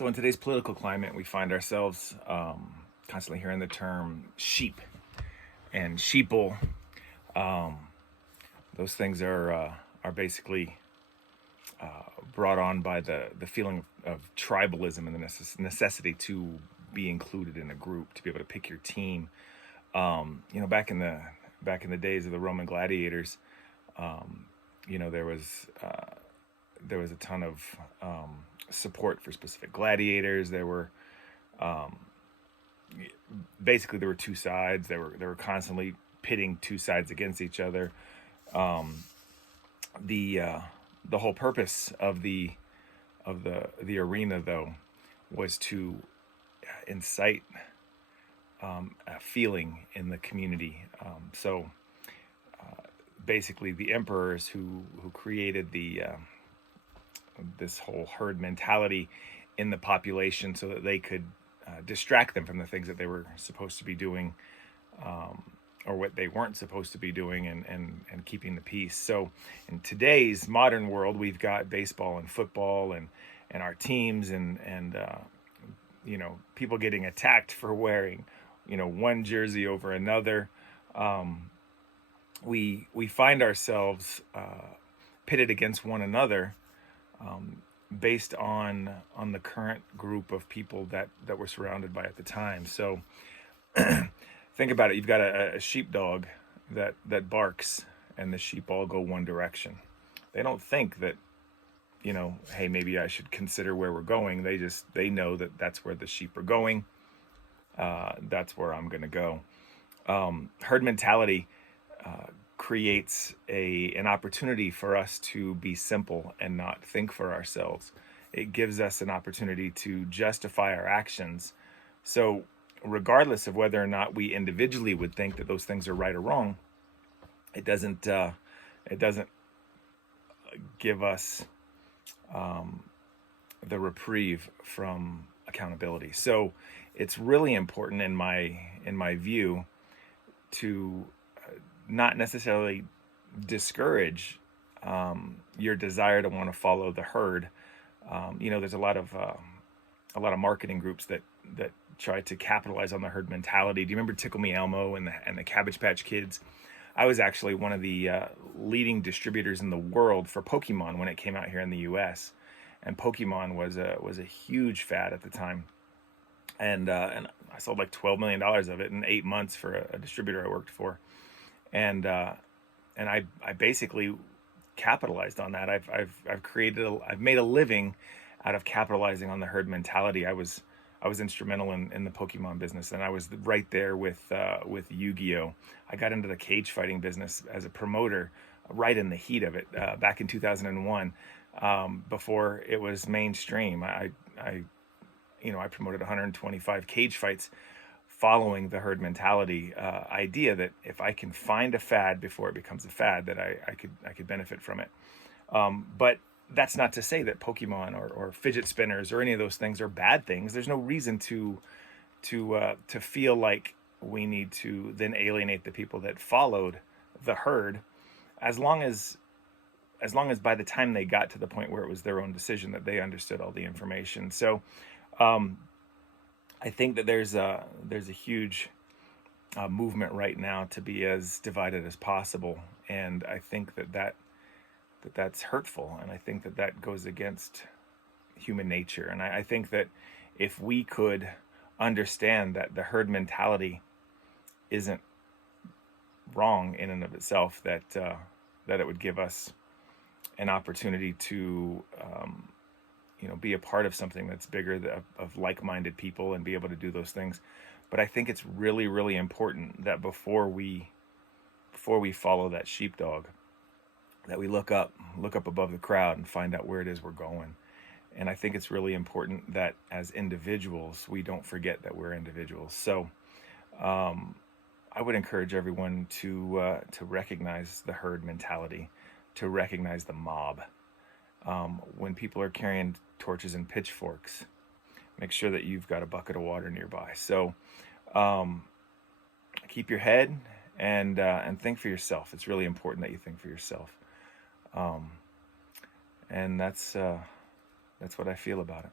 So in today's political climate, we find ourselves constantly hearing the term sheep and sheeple. Um, those things are basically brought on by the feeling of tribalism and the necessity to be included in a group, to be able to pick your team. Back in the days of the Roman gladiators, there was a ton of support for specific gladiators. There were basically there were two sides. They were constantly pitting two sides against each other. The whole purpose of the arena, though, was to incite a feeling in the community. Basically, the emperors who created this whole herd mentality in the population, so that they could distract them from the things that they were supposed to be doing, or what they weren't supposed to be doing, and keeping the peace. So in today's modern world, we've got baseball and football and our teams and people getting attacked for wearing one jersey over another. We find ourselves pitted against one another, based on the current group of people that we're surrounded by at the time. So think about it. You've got a sheepdog that barks, and the sheep all go one direction. They don't think that, hey, maybe I should consider where we're going. They know that that's where the sheep are going. That's where I'm going to go. Herd mentality creates an opportunity for us to be simple and not think for ourselves. It gives us an opportunity to justify our actions. So regardless of whether or not we individually would think that those things are right or wrong, it doesn't give us the reprieve from accountability. So it's really important in my view to not necessarily discourage your desire to want to follow the herd. There's a lot of marketing groups that try to capitalize on the herd mentality. Do you remember Tickle Me Elmo and the Cabbage Patch Kids? I was actually one of the leading distributors in the world for Pokemon when it came out here in the U.S. And Pokemon was a huge fad at the time. And I sold like $12 million of it in 8 months for a distributor I worked for. And I basically capitalized on that. I've made a living out of capitalizing on the herd mentality. I was instrumental in the Pokemon business, and I was right there with Yu-Gi-Oh. I got into the cage fighting business as a promoter right in the heat of it back in 2001, before it was mainstream. I promoted 125 cage fights, following the herd mentality idea that if I can find a fad before it becomes a fad, that I could benefit from it. But that's not to say that Pokemon or fidget spinners or any of those things are bad things. There's no reason to feel like we need to then alienate the people that followed the herd, as long as by the time they got to the point where it was their own decision, that they understood all the information. So I think that there's a huge movement right now to be as divided as possible, and I think that's hurtful, and I think that goes against human nature. And I think that if we could understand that the herd mentality isn't wrong in and of itself, that it would give us an opportunity to be a part of something that's bigger, of like-minded people, and be able to do those things. But I think it's really, really important that before we follow that sheepdog, that we look up above the crowd and find out where it is we're going. And I think it's really important that as individuals, we don't forget that we're individuals. So I would encourage everyone to recognize the herd mentality, to recognize the mob. When people are carrying torches and pitchforks, make sure that you've got a bucket of water nearby. So keep your head and think for yourself. It's really important that you think for yourself. And that's what I feel about it.